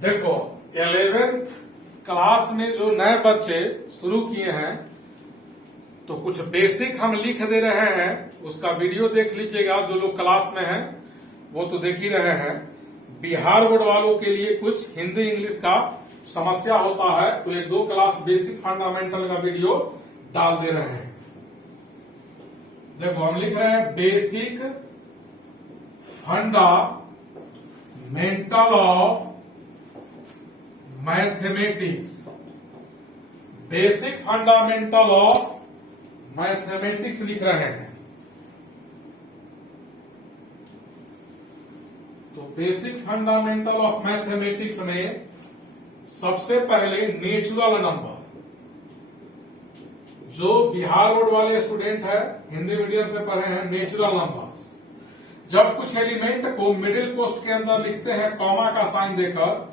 देखो 11th class में जो नए बच्चे शुरू किए हैं तो कुछ बेसिक हम लिख दे रहे हैं, उसका वीडियो देख लीजिएगा। जो लोग क्लास में हैं वो तो देख ही रहे हैं। बिहार बोर्ड वालों के लिए कुछ हिंदी इंग्लिश का समस्या होता है तो ये 2 क्लास बेसिक फंडामेंटल का वीडियो डाल दे रहे हैं। देखो हम लिख रहे हैं basic fundamental of mathematics. Basic fundamental of mathematics लिख रहे हैं। तो बेसिक फंडामेंटल ऑफ मैथमेटिक्स में सबसे पहले नेचुरल नंबर, जो बिहार बोर्ड वाले स्टूडेंट है हिंदी मीडियम से पढ़े हैं, नेचुरल नंबर्स। जब कुछ एलिमेंट को मिडिल पोस्ट के अंदर लिखते हैं कॉमा का साइन देकर,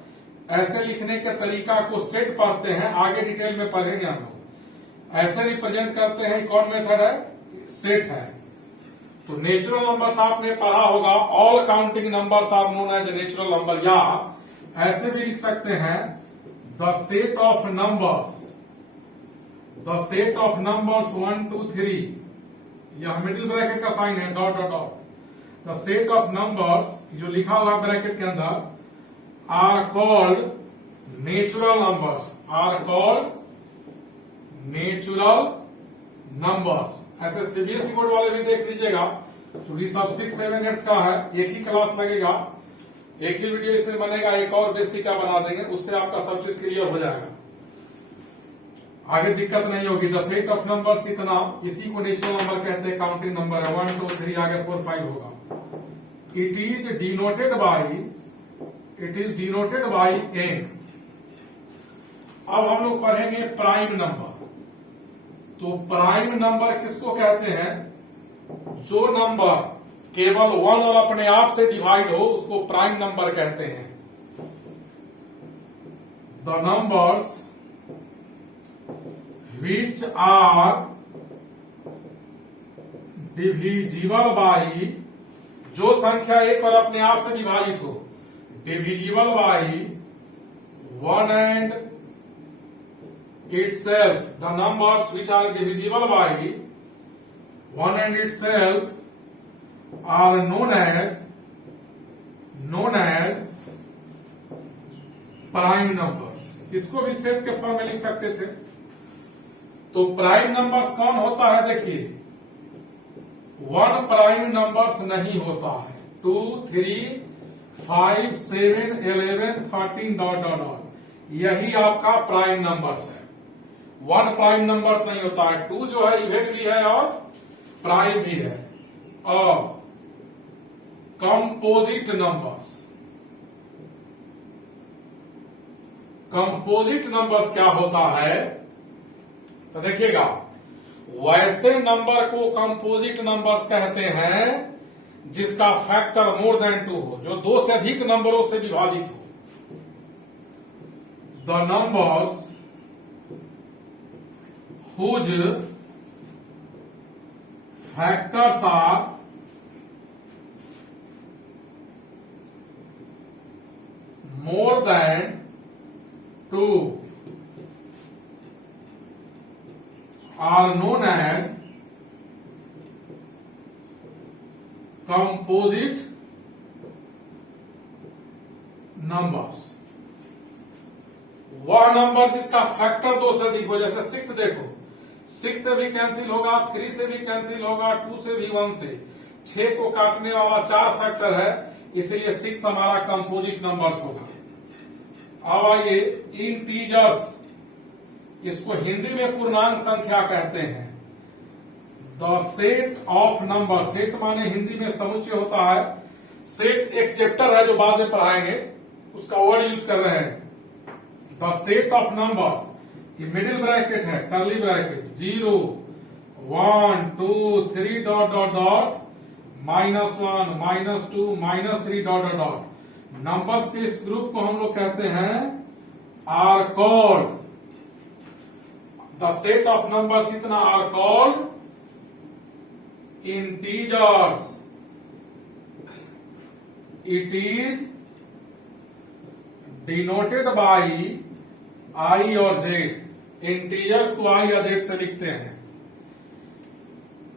ऐसे लिखने के तरीका को सेट पढ़ते हैं, आगे डिटेल में पढ़ेंगे हम लोग। ऐसे रिप्रेजेंट करते हैं, कौन मेथड है, सेट है। तो नेचुरल नंबर्स आपने पढ़ा होगा, all counting numbers are known as natural number, या ऐसे भी लिख सकते हैं the set of numbers, the set of numbers 1 2 3, यह मिडिल ब्रैकेट का साइन है, dot dot dot. The set of numbers जो लिखा हुआ ब्रैकेट के अंदर are called natural numbers, are called natural numbers. ऐसे सीबीएसई बोर्ड वाले भी देख लीजिएगा, क्योंकि सब 6 7 8 का है, एक ही क्लास लगेगा, एक ही वीडियो इसमें बनेगा, एक और बेसिक का बना देंगे, उससे आपका सब चीज क्लियर हो जाएगा, आगे दिक्कत नहीं होगी। द सेट ऑफ नंबर्स इतना, इसी को नेचुरल नंबर कहते हैं, काउंटिंग नंबर है 1 2 3, आगे 4 5 होगा। It is denoted by n। अब हम लोग पढ़ेंगे प्राइम नंबर। तो प्राइम नंबर किसको कहते हैं, जो नंबर केवल 1 और अपने आप से डिवाइड हो उसको प्राइम नंबर कहते हैं। The numbers which are divisible by, जो संख्या 1 और अपने आप से विभाजित हो, divisible by 1 and itself, the numbers which are divisible by 1 and itself are known as prime numbers। इसको भी सेट के फॉर्म में लिख सकते थे। तो प्राइम नंबर्स कौन होता है, देखिए 1 प्राइम नंबर्स नहीं होता है, 2 3 5 7 11 13 डॉट डॉट डॉट, यही आपका प्राइम नंबर्स है। 1 प्राइम नंबर्स नहीं होता है, 2 जो है इवेंट भी है और प्राइम भी है। और कंपोजिट नंबर्स, कंपोजिट नंबर्स क्या होता है, तो देखिएगा वैसे नंबर को कंपोजिट नंबर्स कहते हैं जिसका फैक्टर मोर देन 2 हो, जो 2 से अधिक नंबरों से विभाजित हो। The numbers whose factors are more than 2 are known as composite numbers। वह नंबर जिसका फैक्टर 2 से अधिक हो, जैसे 6 देखो, 6 से भी कैंसिल होगा, 3 से भी कैंसिल होगा, 2 से भी, 1 से। 6 को काटने वाला 4 फैक्टर है, इसलिए 6 हमारा कंपोजिट नंबर्स होगा। अब आइए इंटीजर्स, इसको हिंदी में पूर्णांक संख्या कहते हैं। The set of number, set माने हिंदी में समुच्चय होता है। सेट एक चैप्टर है जो बाद में पढ़ाएंगे, उसका वर्ड यूज कर रहे हैं। द सेट ऑफ नंबर्स, ये मिडिल ब्रैकेट है, curly bracket, 0 1 2 3 dot dot dot, -1 -2 -3 dot dot dot. Numbers के इस ग्रुप को हम लोग कहते हैं are called, the set of numbers इतना are called integers. It is denoted by I और जेड। इंटीजर्स को आई या जेड से लिखते हैं।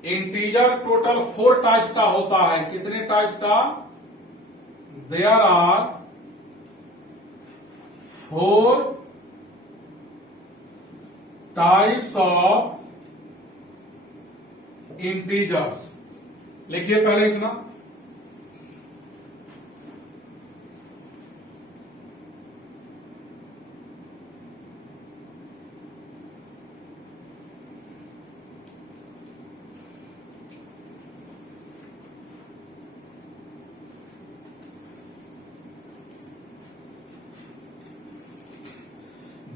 इंटीजर टोटल 4 टाइप्स का होता है। कितने टाइप्स का? There are 4 types of integers. लिखिए पहले इतना।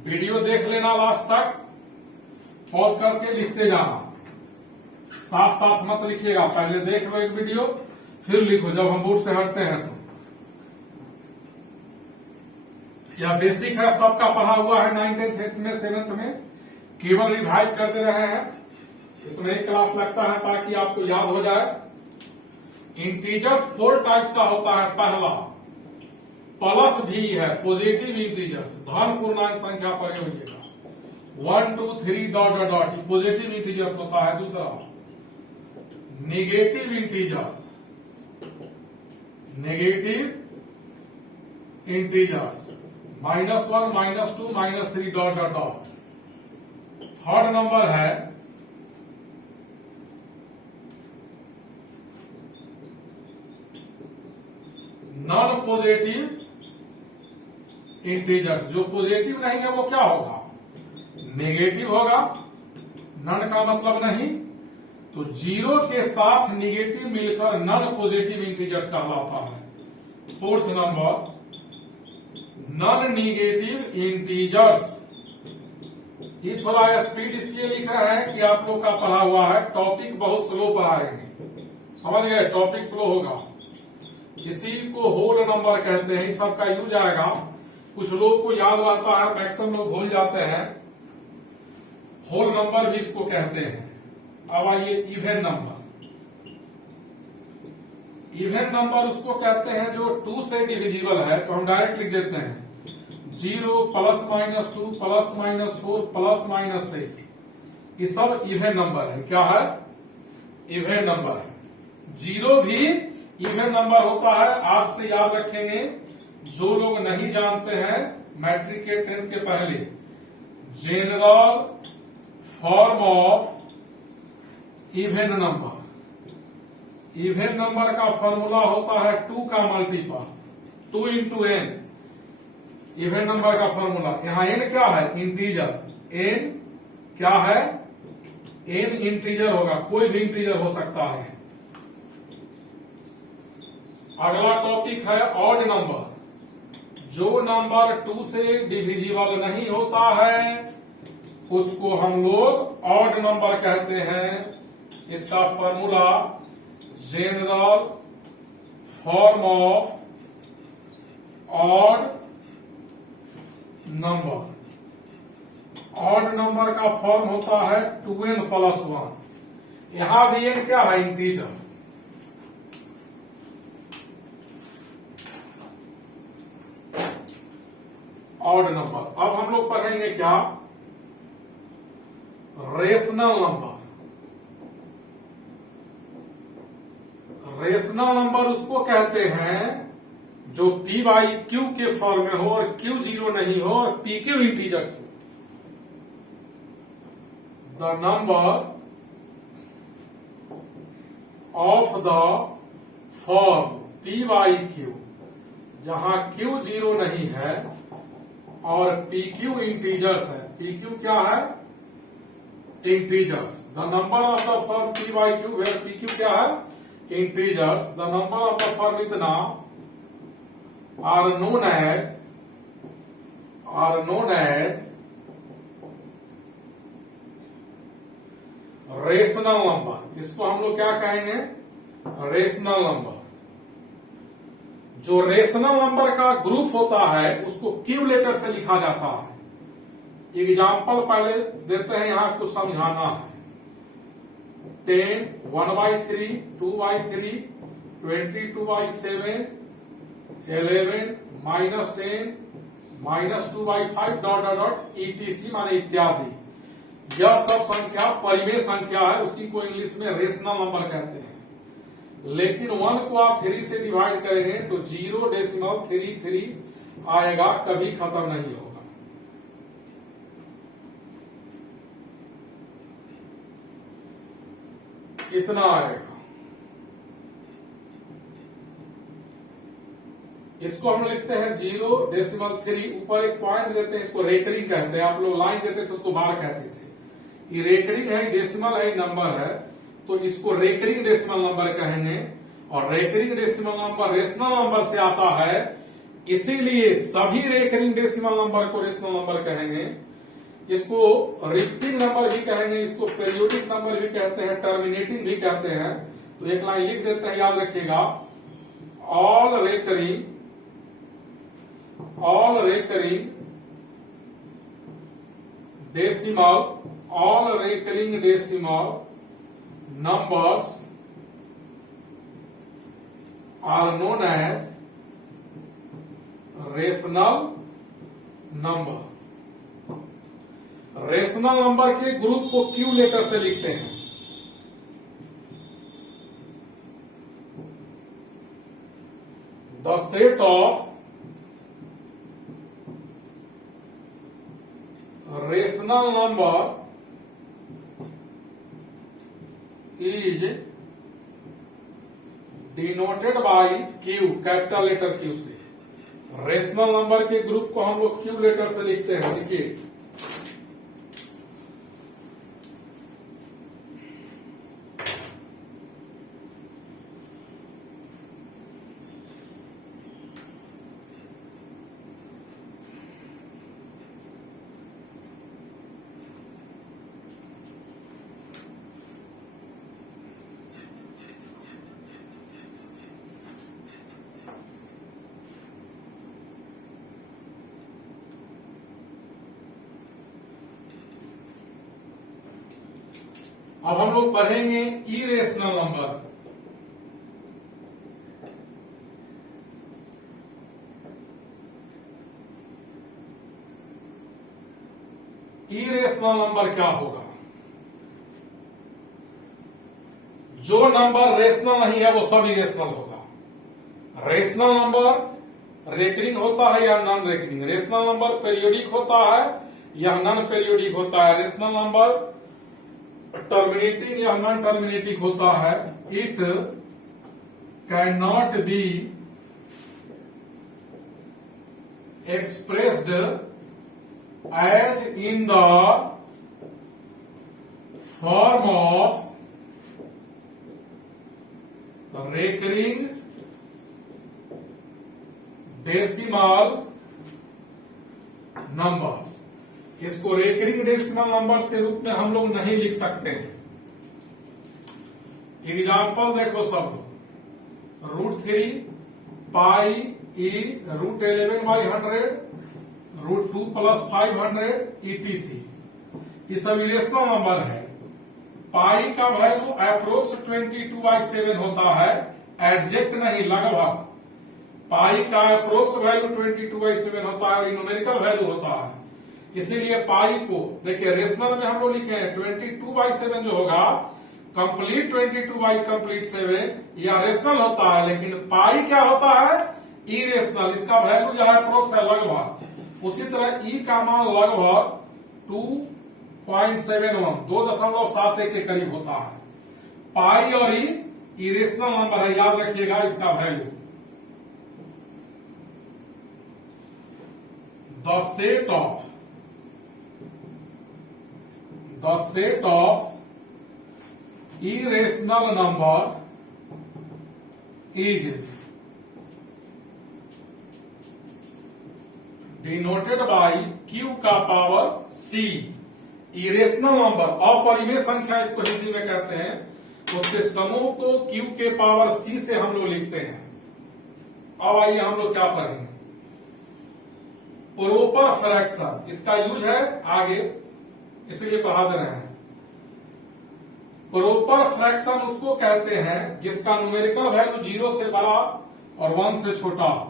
वीडियो देख लेना लास्ट तक, पॉज करके लिखते जाना, साथ साथ मत लिखिएगा। पहले देख लो एक वीडियो, फिर लिखो जब हम बोर्ड से हटते हैं तो। यह बेसिक है, सबका पढ़ा हुआ है 9th 10th में 7th में, केवल रिवाइज करते रहे हैं। इसमें एक क्लास लगता है ताकि आपको याद हो जाए। इंटीजर्स 4 टाइप्स का होता है। पहला प्लस भी है, पॉजिटिव इंटीजर्स, धन पूर्णांक संख्या पर होइएगा। 1 2 3 dot dot dot, positive integers होता है। दूसरा negative integers, negative integers -1 -2 -3 dot dot dot. Third number है नॉन पॉजिटिव इंटीजर्स। जो पॉजिटिव नहीं है वो क्या होगा? नेगेटिव होगा। नन का मतलब नहीं, तो 0 के साथ नेगेटिव मिलकर नॉन पॉजिटिव इंटीजर्स कहलाता है। Fourth number non negative integers. ये थोड़ा स्पीड इसलिए लिख रहा है कि आप लोग का पढ़ा हुआ है, टॉपिक बहुत स्लो पढ़ाएंगे, समझ गए? टॉपिक स्लो होगा, इसी को होल नंबर कहते हैं। इस सब का यूज आएगा। कुछ लोगों को याद रहता है, मैक्सिमम लोग भूल जाते हैं। होल नंबर भी इसको कहते हैं। अब आइए इवेन नंबर। इवेन नंबर उसको कहते हैं जो 2 से डिविजिबल है, तो हम डायरेक्ट लिख देते हैं 0 +- 2 +- 4 +- 6। ये सब इवेन नंबर है। क्या है? इवेन नंबर है। 0 भी इवेन नंबर होता है। आज से याद रखेंगे, जो लोग नहीं जानते हैं मैट्रिक के 10th के पहले, general form of even number. Even number का फॉर्मूला होता है 2 का मल्टीपल, 2 × n। इवेन नंबर का फॉर्मूला, यहां n क्या है? इंटीजर। n क्या है? n इंटीजर होगा, कोई भी इंटीजर हो सकता है। अगला टॉपिक है ऑड नंबर। जो नंबर 2 से डिविजिबल नहीं होता है उसको हम लोग ऑड नंबर कहते हैं। इसका formula general form of odd number. Odd number का फॉर्म होता है 2n + 1। यहां भी n क्या है? इंटीजर। Odd number. अब हम लोग पढ़ेंगे क्या? Rational number. रेशनल नंबर उसको कहते हैं जो p/q के फॉर्म में हो और q 0 नहीं हो और pq इंटीजर्स हो। The number of the form p/q, जहां q 0 नहीं है और pq इंटीजर्स है। pq क्या है? Integers. The number of the form p/q where pq क्या है? Integers. The number of the form इतना are known as rational number. इसको हम लोग क्या कहेंगे? Rational number. जो रेशनल नंबर का ग्रुप होता है उसको क्यू लेटर से लिखा जाता है। एग्जाम्पल पहले देते हैं, यहां कुछ समझाना है। 10 1/3, 2/3, 22/7, 11 -10, -2/5 डॉट डॉट डॉट ETC माने इत्यादि। यह सब संख्या परिमेय संख्या है, उसी को इंग्लिश में रेशनल नंबर कहते हैं। लेकिन 1 को आप 3 से डिवाइड करेंगे तो 0.33 आएगा, कभी खत्म नहीं होगा। इतना आएगा। इसको हम लिखते हैं 0.3, ऊपर एक पॉइंट देते हैं, इसको रेकरिंग कहते हैं। आप लोग लाइन देते थे उसको बार कहते थे। ये रेकरिंग है, डेसिमल है, नंबर है, तो इसको रेकरिंग डेसिमल नंबर कहेंगे। और recurring decimal number rational number से आता है, इसीलिए सभी रेकरिंग डेसिमल नंबर को रेशनल नंबर कहेंगे। इसको रिपीटिंग नंबर भी कहेंगे, इसको पेरियोडिक नंबर भी कहते हैं, टर्मिनेटिंग भी कहते हैं। तो एक लाइन लिख देते हैं, याद रखिएगा, all recurring decimal numbers are known as rational number. Rational number के ग्रुप को क्यू लेटर से लिखते हैं। The set of rational number is denoted by Q, capital letter Q से। रेशनल नंबर के ग्रुप को हम लोग Q लेटर से लिखते हैं। देखिए, अब हम लोग पढ़ेंगे इरेशनल नंबर। इरेशनल नंबर क्या होगा? जो नंबर रेशनल नहीं है वो सब इरेशनल होगा। रेशनल नंबर रेकरिंग होता है या non recurring, rational number periodic होता है या नॉन पीरियोडिक होता है, रेशनल नंबर टर्मिनेटिंग या नॉन टर्मिनेटिंग होता है। It can not be expressed as in the form of recurring decimal numbers. इसको रेकरिंग डेसिमल नंबर्स के रूप में हम लोग नहीं लिख सकते हैं। एग्जाम्पल देखो सब लोग, √3 पाई ई √11/100 √2 + 500 ETC, ये सब इरेशनल नंबर है। पाई का वैल्यू अप्रोक्स 22/7 होता है, एडजेक्ट नहीं, लगभग। पाई का अप्रोक्स वैल्यू 22/7 होता है और न्यूमेरिकल वैल्यू होता है। इसीलिए पाई को देखिए, रेशनल में हम लोग लिखे हैं 22/7 जो होगा, कंप्लीट 22/7 या रेशनल होता है। लेकिन पाई क्या होता है? इरेशनल। इसका वैल्यू जो है अप्रोक्स है, लगभग। उसी तरह ई का मान लगभग 2.71 2.71 के करीब होता है। पाई और ई इरेशनल नंबर है, याद रखिएगा इसका value. The set of irrational number is denoted by Q का पावर C। इरेशनल नंबर, अपरिमेय संख्या इसको हिंदी में कहते हैं, उसके समूह को Q के पावर C से हम लोग लिखते हैं। अब आइए हम लोग क्या पढ़ेंगे, प्रॉपर फ्रैक्शन। इसका यूज है आगे, इसलिए पढ़ा दे रहे हैं। प्रॉपर फ्रैक्शन उसको कहते हैं जिसका न्यूमेरिकल वैल्यू 0 से बड़ा और 1 से छोटा हो।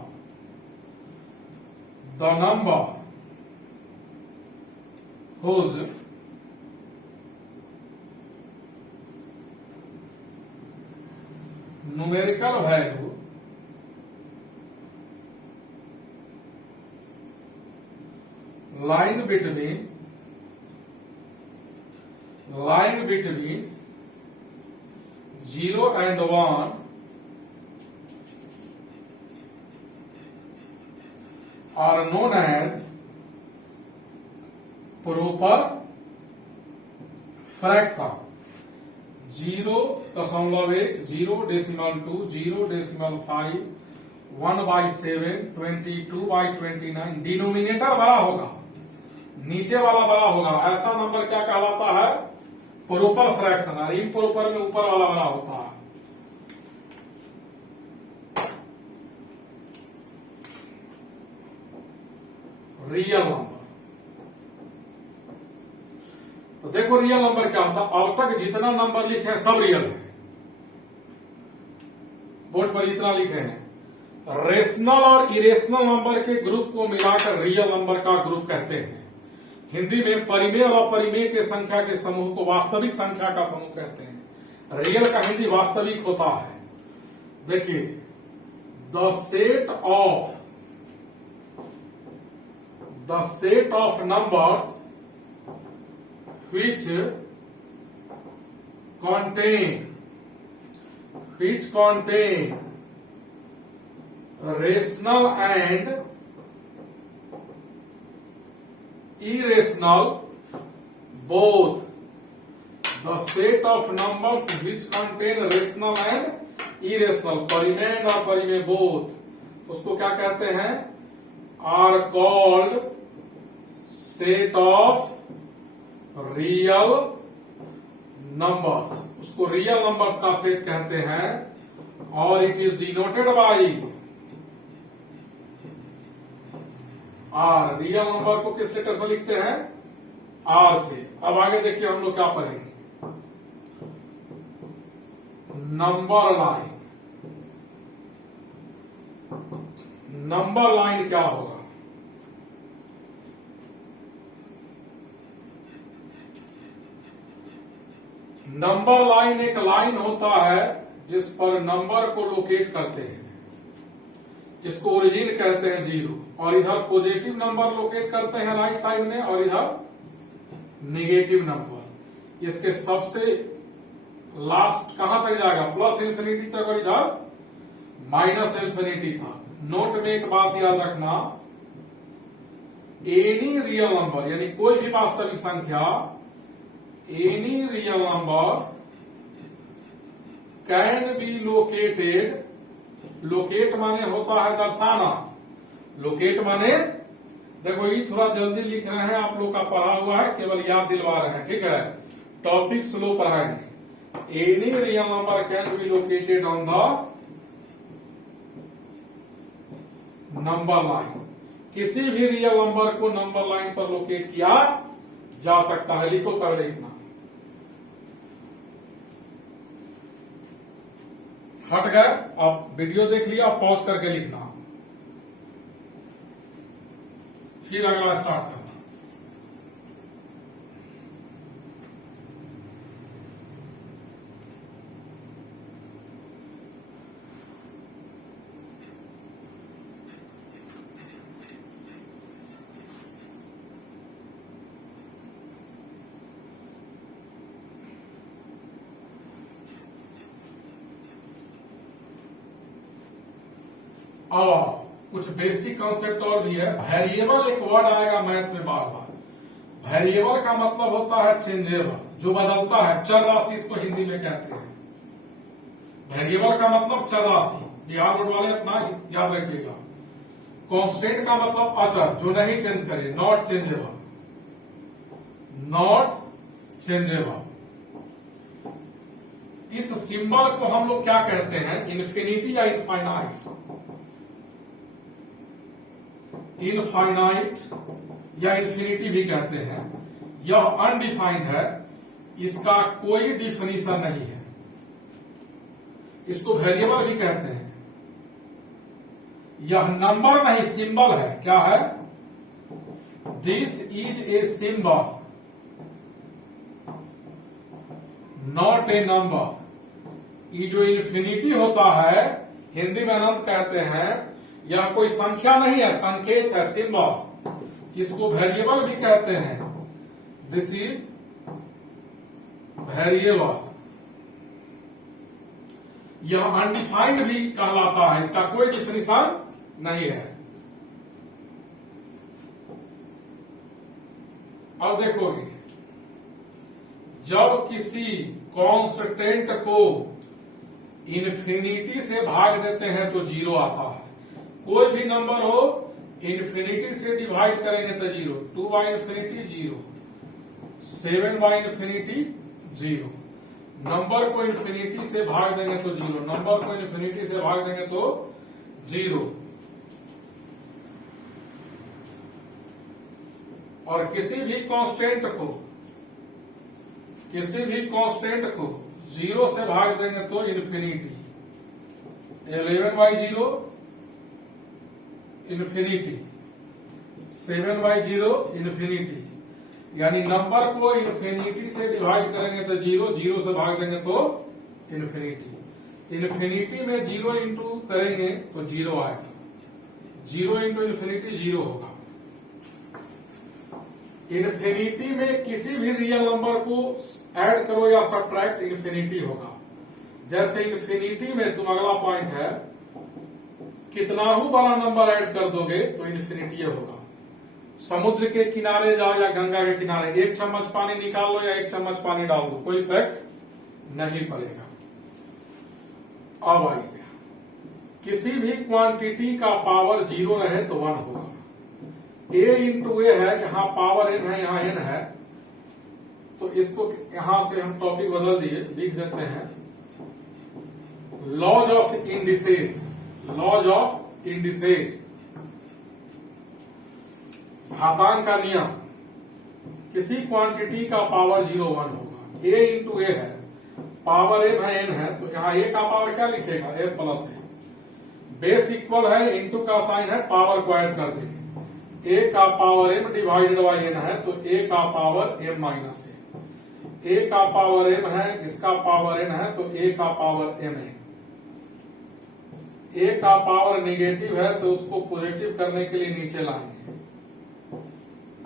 The number whose numerical value lying between 0 and 1 are known as proper fraction. 0.1, 0.2, 0.5, 1/7, 22/29 denominator बड़ा होगा, नीचे वाला बड़ा होगा। ऐसा नंबर क्या कहलाता है? Proper fraction. और इम्प्रोपर में ऊपर वाला बड़ा होता है। Real number. तो देखो रियल नंबर क्या होता है। अब तक जितना नंबर लिखे हैं सब रियल है। बोर्ड पर जितना लिखे हैं, रेशनल और इरेशनल नंबर के ग्रुप को मिलाकर रियल नंबर का ग्रुप कहते हैं। हिंदी में परिमेय और अपरिमेय के संख्या के समूह को वास्तविक संख्या का समूह कहते हैं। रियल का हिंदी वास्तविक होता है। देखिए, the set of numbers which contain rational and irrational both. The set of numbers which contain rational and irrational, परिमेय और अपरिमेय both, उसको क्या कहते हैं? are called set of real numbers. उसको रियल नंबर्स का सेट कहते हैं। और it is denoted by R. Real number को किस लेटर से लिखते हैं? आर से। अब आगे देखिए हम लोग क्या पढ़ेंगे। Number line. नंबर लाइन क्या होगा? नंबर लाइन एक लाइन होता है जिस पर नंबर को लोकेट करते हैं। इसको ओरिजिन कहते हैं 0। और इधर पॉजिटिव नंबर लोकेट करते हैं राइट साइड में, और इधर नेगेटिव नंबर। इसके सबसे लास्ट कहां तक जाएगा? प्लस इंफिनिटी तक, और इधर माइनस इंफिनिटी तक। नोट में एक बात याद रखना, एनी रियल नंबर यानी कोई भी वास्तविक संख्या, any real number can be located। Locate माने होता है दर्शाना। लोकेट माने, देखो ये थोड़ा जल्दी लिख रहे हैं, आप लोग का पढ़ा हुआ है, केवल याद दिलवा रहे हैं, ठीक है। टॉपिक स्लो पढ़ाएंगे। Any real number can be located on the number line. किसी भी रियल नंबर को नंबर लाइन पर लोकेट किया जा सकता है। लिखो पहले इतना। हट गए? आप वीडियो देख लिया, आप पॉज करके लिखना, फिर अगला स्टार्ट करना। अब कुछ बेसिक कॉन्सेप्ट और भी है। वेरिएबल एक वर्ड आएगा मैथ में बार बार। वेरिएबल का मतलब होता है चेंजेबल, जो बदलता है। चर राशि इसको हिंदी में कहते हैं। वेरिएबल का मतलब चर राशि, बिहार बोर्ड वाले अपना याद रखिएगा। कांस्टेंट का मतलब अचर, जो नहीं चेंज करे, नॉट चेंजेबल। Not changeable. इस सिंबल को हम लोग क्या कहते हैं? इन्फिनिटी या इनफाइनाइट। इनफाइनाइट या इन्फिनिटी भी कहते हैं। यह अनडिफाइंड है, इसका कोई डिफिनीशन नहीं है। इसको वेरिएबल भी कहते हैं। यह नंबर नहीं सिंबल है। क्या है? This is a symbol not a number. ये जो इन्फिनिटी होता है हिंदी में अनंत कहते हैं, यह कोई संख्या नहीं है, संकेत है, सिंबल। इसको वेरिएबल भी कहते हैं। This is variable. यह अनडिफाइंड भी कहलाता है, इसका कोई डिफिनेशन नहीं है। अब देखोगे, जब किसी कांस्टेंट को इन्फिनिटी से भाग देते हैं तो जीरो आता है। कोई भी नंबर हो इन्फिनिटी से डिवाइड करेंगे तो zero. 2 by infinity zero, 7 by infinity zero. Number को इन्फिनिटी से भाग देंगे तो जीरो, नंबर को इन्फिनिटी से भाग देंगे तो जीरो। और किसी भी कांस्टेंट को जीरो से भाग देंगे तो infinity. 11 by zero infinity, 7 by zero infinity. यानी नंबर को इन्फिनिटी से डिवाइड करेंगे तो जीरो, जीरो से भाग देंगे तो इन्फिनिटी। इन्फिनिटी में जीरो इंटू करेंगे तो जीरो आएगा, जीरो इंटू इन्फिनिटी जीरो होगा। इन्फिनिटी में किसी भी रियल नंबर को ऐड करो या सब्ट्रैक्ट, इन्फिनिटी होगा। जैसे इन्फिनिटी में तुम अगला पॉइंट है, कितना ही बड़ा नंबर ऐड कर दोगे तो इन्फिनिटी होगा। समुद्र के किनारे जाओ या गंगा के किनारे, 1 चम्मच पानी निकाल लो या 1 चम्मच पानी डाल दो, कोई इफेक्ट नहीं पड़ेगा। अब आइए, किसी भी क्वांटिटी का पावर जीरो रहे तो 1 होगा। a इंटू ए है, यहाँ पावर n है, यहाँ n है, तो इसको यहां से हम टॉपिक बदल दिए, लिख देते हैं laws of indices. Laws of indices, घातांक का नियम। किसी क्वांटिटी का पावर 0 1 होगा। a इंटू ए है, पावर m है, n है, तो यहाँ a का पावर क्या लिखेगा, a प्लस है। बेस इक्वल है, इंटू का साइन है, पावर को ऐड कर देंगे। a का power m divided by n है, तो a का पावर m माइनस है। a का पावर m है, इसका पावर n है, तो a का पावर m है। a का पावर नेगेटिव है तो उसको पॉजिटिव करने के लिए नीचे लाएंगे,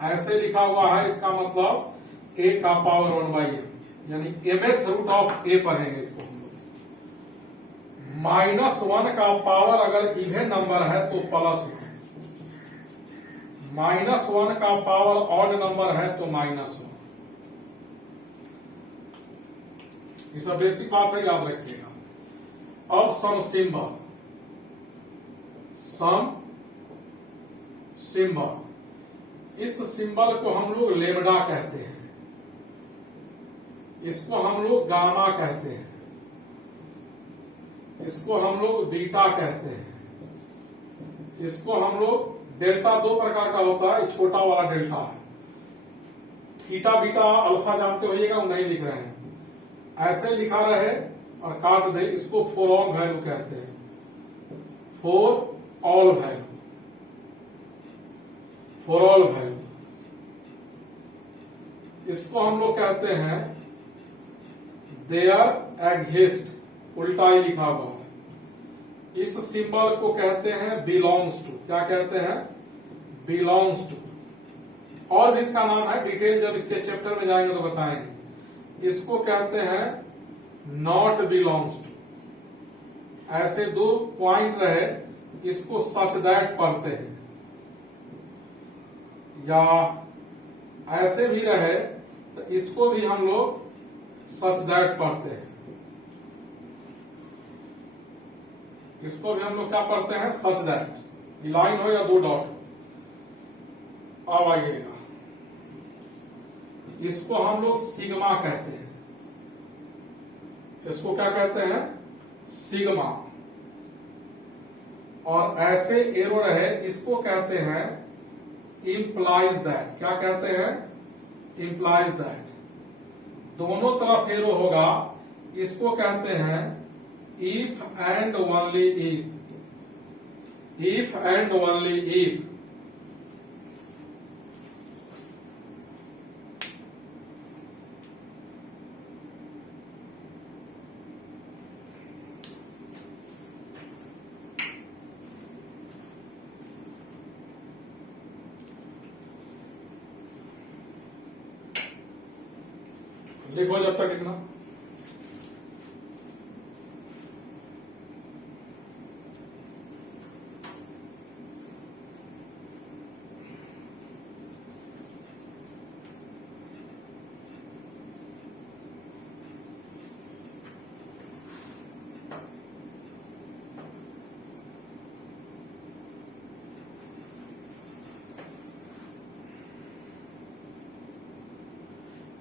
ऐसे लिखा हुआ है। इसका मतलब a का पावर 1 बाई m, यानी mth रूट ऑफ a पढ़ेंगे इसको हम लोग। -1 का पावर अगर इवन नंबर है तो +1, -1 का पावर ऑड नंबर है तो -1। ये सब बेसिक बात है, याद रखिएगा। अब सम सिंबल, इस सिंबल को हम लोग लेमडा कहते हैं, इसको हम लोग गामा कहते हैं, इसको हम लोग बीटा कहते हैं, इसको हम लोग डेल्टा। 2 प्रकार का होता है, छोटा वाला डेल्टा है। थीटा बीटा अल्फा जानते होइएगा, वो नहीं लिख रहे हैं, ऐसे लिखा रहे और काट दे। इसको फॉर ऑल वैल्यू कहते हैं, for all value, for all value. इसको हम लोग कहते हैं देयर एग्जिस्ट, उल्टा ही लिखा हुआ है। इस सिंबल को कहते हैं बिलोंग्स टू। क्या कहते हैं, बिलोंग्स टू। और भी इसका नाम है, डिटेल जब इसके चैप्टर में जाएंगे तो बताएंगे। इसको कहते हैं नॉट बिलोंग्स टू। ऐसे 2 पॉइंट रहे, इसको सच दैट पढ़ते हैं, या ऐसे भी रहे तो इसको भी हम लोग सच दैट पढ़ते हैं। इसको भी हम लोग क्या पढ़ते हैं, सच दैट। लाइन हो या 2 डॉट। अब आइएगा, इसको हम लोग सिग्मा कहते हैं। इसको क्या कहते हैं, सिग्मा। और ऐसे एरो रहे, इसको कहते हैं इम्प्लाइज दैट। क्या कहते हैं, इम्प्लाइज दैट। दोनों तरफ एरो होगा, इसको कहते हैं if and only if, if and only if. देखो जब तक इतना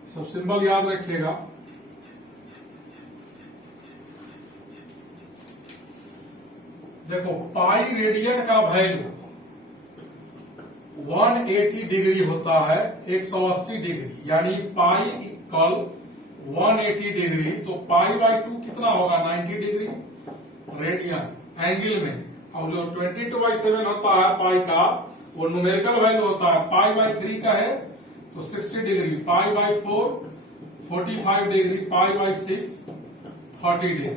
सब सिंबल याद रखिएगा। देखो पाई रेडियन का वैल्यू 180 डिग्री होता है, 180 डिग्री, यानी पाई इक्वल 180 डिग्री। तो पाई बाई 2 कितना होगा? 90 डिग्री रेडियन एंगल में। और जो 22/7 होता है पाई का, वो न्यूमेरिकल वैल्यू होता है। पाई बाई 3 का है तो 60 degree, pi by 4 45 degree, pi by 6 30 degree.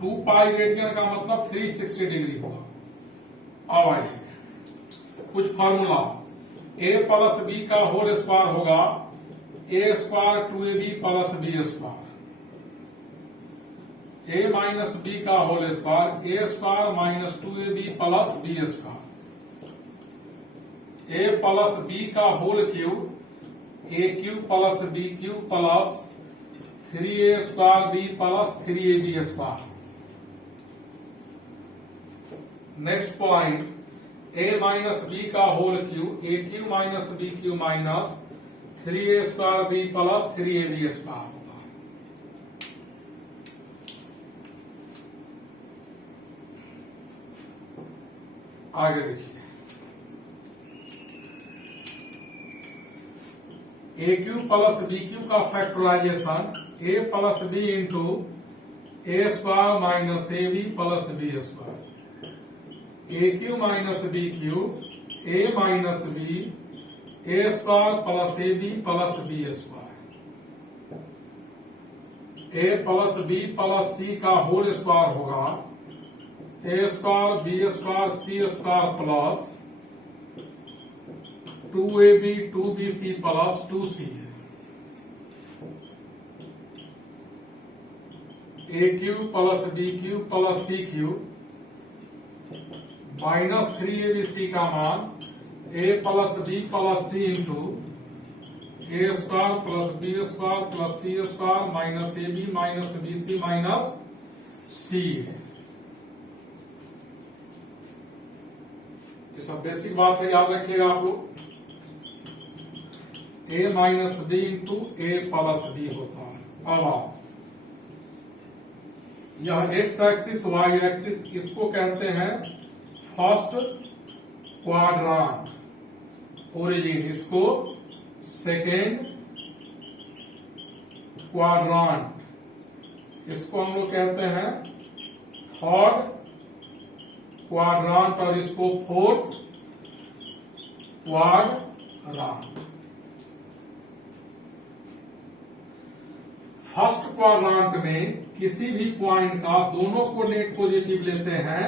2 pi radian का मतलब 360 डिग्री होगा। अब आइए कुछ फॉर्मूला। a प्लस बी का होल स्क्वायर होगा a square 2ab plus B square. a minus B का whole square a square minus 2ab plus B square. a plus B का whole cube a cube plus B cube plus 3a square b plus 3ab square. Next point a minus B का whole cube a cube minus B cube minus 3a square b plus 3ab square होगा। आगे देखिए, A cube plus B cube का factorisation a plus B into A square minus A B plus B square. A cube minus B cube A minus B A square plus A B plus B square. A plus B plus C का whole square होगा A square B square C square plus 2ab 2bc plus 2c है। A cube plus B cube plus C cube minus 3abc का मान a plus B plus C into A square plus B square plus C square minus A B minus B C minus C है। ये सब basic बात है, याद रखिएगा आप लोग। a minus B into A plus B होता है। अब आप यह एक्स एक्सिस वाई एक्सिस, इसको कहते हैं फर्स्ट क्वाड्रांट ओरिजिन, इसको सेकेंड क्वाड्रांट, इसको हम लोग कहते हैं थर्ड क्वाड्रांट और इसको फोर्थ क्वाड्रांट। फर्स्ट क्वाड्रांट में किसी भी पॉइंट का दोनों को नेट पॉजिटिव लेते हैं,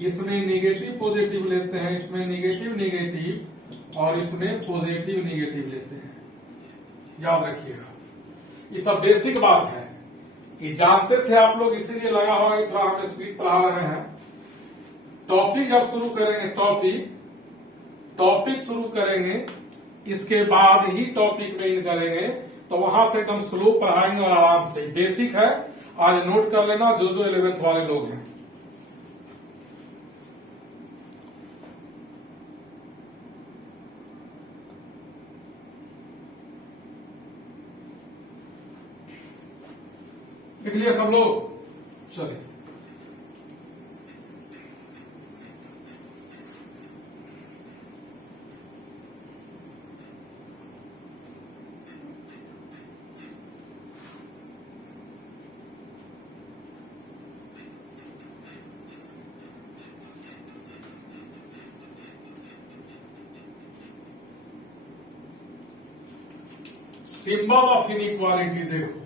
इसमें नेगेटिव पॉजिटिव लेते हैं, इसमें नेगेटिव नेगेटिव और इसमें पॉजिटिव नेगेटिव लेते हैं। याद रखिएगा, ये सब बेसिक बात है, ये जानते थे आप लोग, इसीलिए लगा होगा थोड़ा हम स्पीड पढ़ा रहे हैं। टॉपिक जब शुरू करेंगे, टॉपिक शुरू करेंगे, इसके बाद ही टॉपिक में करेंगे, तो वहां से एकदम स्लो पढ़ाएंगे और आराम से। बेसिक है, आज नोट कर लेना जो 11th वाले लोग हैं। लिख लिया सब लोग? चलिए, सिंबल ऑफ इनइक्वालिटी देखो।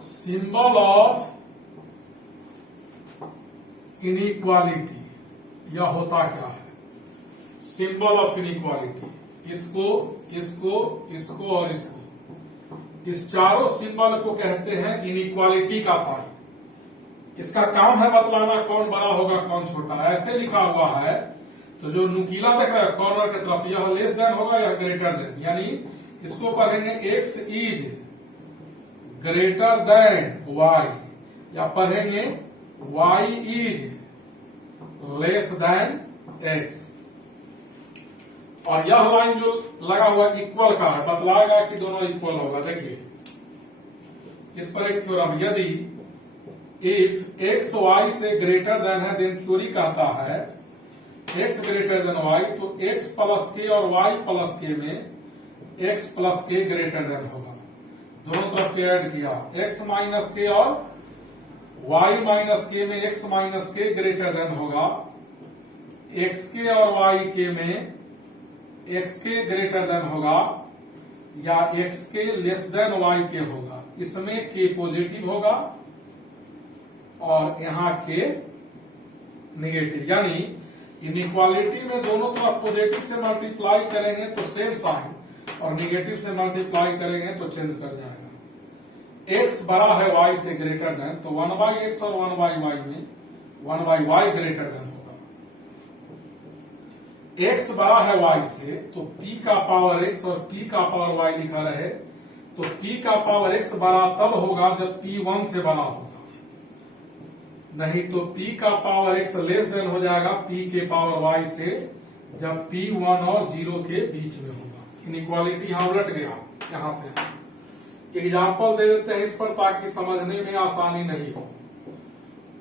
सिंबल ऑफ इनइक्वालिटी यह होता क्या है? सिंबल ऑफ इनइक्वालिटी, इसको, इसको, इसको और इसको, इस चारों सिंबल को कहते हैं इनइक्वालिटी का साइन। इसका काम है बतलाना कौन बड़ा होगा कौन छोटा। ऐसे लिखा हुआ है तो जो नुकीला देख रहा है कॉर्नर की तरफ, यह लेस देन होगा या ग्रेटर देन, यानी इसको पढ़ेंगे x is greater than y, या पढ़ेंगे y is less than x। और यह लाइन जो लगा हुआ इक्वल का है बतलाएगा कि दोनों इक्वल होगा। देखिए इस पर एक थ्योरम, यदि इफ x y से ग्रेटर देन है देन थ्योरी कहता है x ग्रेटर देन y, तो x प्लस के और y प्लस के में x प्लस के ग्रेटर देन होगा। दोनों तरफ के ऐड किया, x माइनस के और y माइनस के में x माइनस के ग्रेटर देन होगा, x के और y के में x के ग्रेटर देन होगा, या x के लेस देन y के होगा। इसमें k पॉजिटिव होगा और यहां के नेगेटिव, यानी इनइक्वालिटी में दोनों तरफ पॉजिटिव से मल्टीप्लाई करेंगे तो सेम साइन, और नेगेटिव से मल्टीप्लाई करेंगे तो चेंज कर जाएगा। x बड़ा है y से ग्रेटर देन, तो 1/x और 1/y में 1/y ग्रेटर देन होगा। x बड़ा है y से तो p का पावर x और p का पावर y लिखा रहे, तो p का पावर x बड़ा तब होगा जब p 1 से बड़ा होगा, नहीं तो p का पावर x लेस देन हो जाएगा p के पावर y से जब p 1 और 0 के बीच में होगा। इनइक्वालिटी यहां उलट गया। यहां से एग्जाम्पल दे देते हैं इस पर ताकि समझने में आसानी नहीं हो।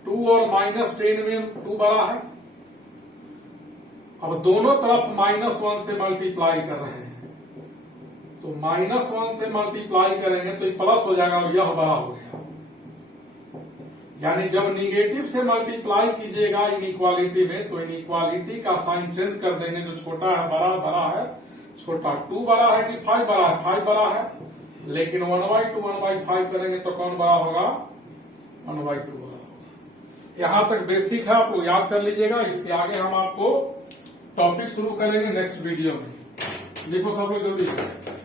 2 और -10 में 2 बड़ा है, अब दोनों तरफ -1 से मल्टीप्लाई कर रहे हैं, तो -1 से मल्टीप्लाई करेंगे तो ये प्लस हो जाएगा और यह बड़ा हो गया। यानी जब निगेटिव से मल्टीप्लाई कीजिएगा इनइक्वालिटी में तो इनइक्वालिटी का साइन चेंज कर देंगे, जो छोटा है बड़ा, बड़ा है छोटा। 2 बड़ा है कि 5 बड़ा है, 5 बड़ा है, लेकिन 1/2 1/5 करेंगे तो कौन बड़ा होगा, 1/2 बड़ा होगा। यहां तक बेसिक है, आप लोग याद कर लीजिएगा। इसके आगे हम आपको टॉपिक शुरू करेंगे नेक्स्ट वीडियो में। लिखो सब लोग जल्दी से।